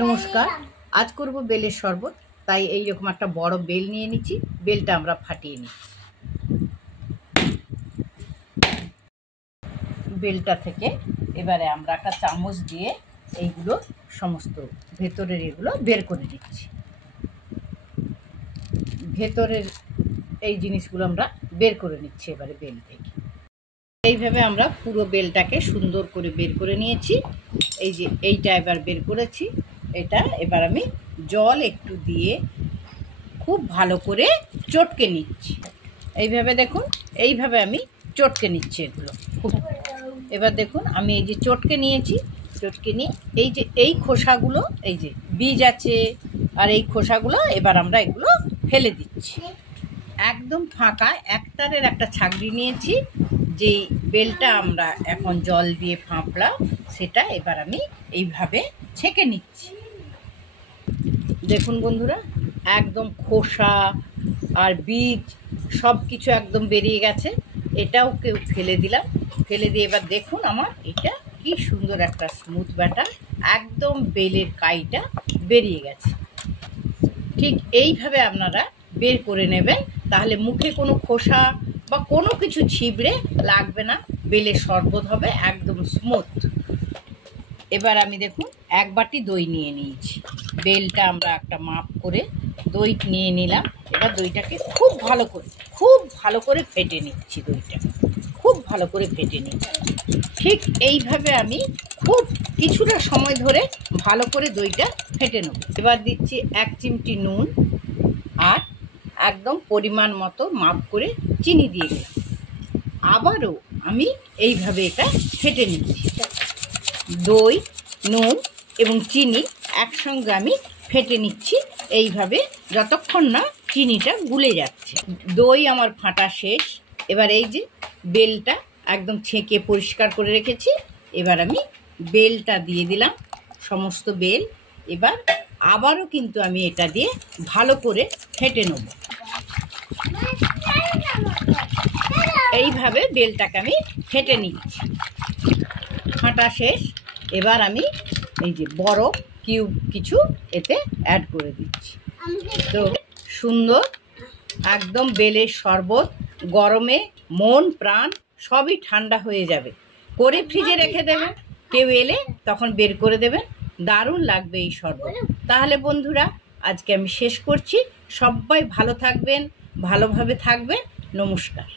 নমস্কার। আজ করব বেলের শরবত। তাই এই রকম একটা বড় বেল নিয়ে নিচ্ছি। বেলটা আমরা ফাটিয়ে নিই। বেলটা থেকে এবারে আমরা একটা চামচ দিয়ে এইগুলো সমস্ত ভেতরের এগুলো বের করে দিচ্ছি। ভেতরের এই জিনিসগুলো আমরা বের করে নিচ্ছি এবারে বেল থেকে। এইভাবে আমরা পুরো বেলটাকে সুন্দর করে বের করে নিয়েছি। এই যে এইটা এবার বের করেছি। এটা এবার আমি জল একটু দিয়ে খুব ভালো করে চটকে নিচ্ছি। এইভাবে দেখুন, এইভাবে আমি চটকে নিচ্ছি এগুলো। এবার দেখুন আমি এই যে চটকে নিয়েছি। চটকে নিয়ে এই যে এই খোসাগুলো, এই যে বীজ আছে আর এই খোসাগুলো এবার আমরা এগুলো ফেলে দিচ্ছি। একদম ফাঁকা একটারের একটা ছাঁকনি নিয়েছি। যেই বেলটা আমরা এখন জল দিয়ে ফাঁপলাম সেটা এবার আমি এইভাবে ছেঁকে নিচ্ছি। দেখুন বন্ধুরা, একদম খোসা আর বীজ সব কিছু একদম বেরিয়ে গেছে। এটাও কেউ ফেলে দিলাম। ফেলে দিয়ে এবার দেখুন আমার এটা কি সুন্দর একটা স্মুথ ব্যাটার, একদম বেলের কাইটা বেরিয়ে গেছে। ঠিক এইভাবে আপনারা বের করে নেবেন, তাহলে মুখে কোনো খোসা বা কোনো কিছু ছিবড়ে লাগবে না। বেলের শরবত হবে একদম স্মুথ। এবার আমি দেখুন এক বাটি দই নিয়ে নিয়েছি। বেলটা আমরা একটা মাপ করে দই নিয়ে নিলাম। এবার দইটাকে খুব ভালো করে ফেটে নিচ্ছি। দইটা খুব ভালো করে ফেটে নিচ্ছি। ঠিক এইভাবে আমি খুব কিছুটা সময় ধরে ভালো করে দইটা ফেটে নেব। এবার দিচ্ছি 1 চিমটি নুন আর একদম পরিমাণ মতো মাপ করে চিনি দিয়ে দিলাম। আবারও আমি এইভাবে এটা ফেটে নিচ্ছি। দই, নুন এবং চিনি একসঙ্গে আমি ফেটে নিচ্ছি এইভাবে যতক্ষণ না চিনিটা গুলে যাচ্ছে। দই আমার ফাটা শেষ। এবার এই যে বেলটা একদম ছেঁকে পরিষ্কার করে রেখেছি। এবার আমি বেলটা দিয়ে দিলাম, সমস্ত বেল। এবার আবারও কিন্তু আমি এটা দিয়ে ভালো করে ফেটে নেব। এইভাবে বেলটাকে আমি ফেটে নিচ্ছি। ফাটা শেষ। এবার আমি এই যে বরফ কিউব কিছু এতে অ্যাড করে দিচ্ছি। তো সুন্দর একদম বেলের শরবত, গরমে মন প্রাণ সবই ঠান্ডা হয়ে যাবে। করে ফ্রিজে রেখে দেবেন, কেউ এলে তখন বের করে দেবেন। দারুণ লাগবে এই শরবত। তাহলে বন্ধুরা আজকে আমি শেষ করছি। সবাই ভালো থাকবেন, ভালোভাবে থাকবেন। নমস্কার।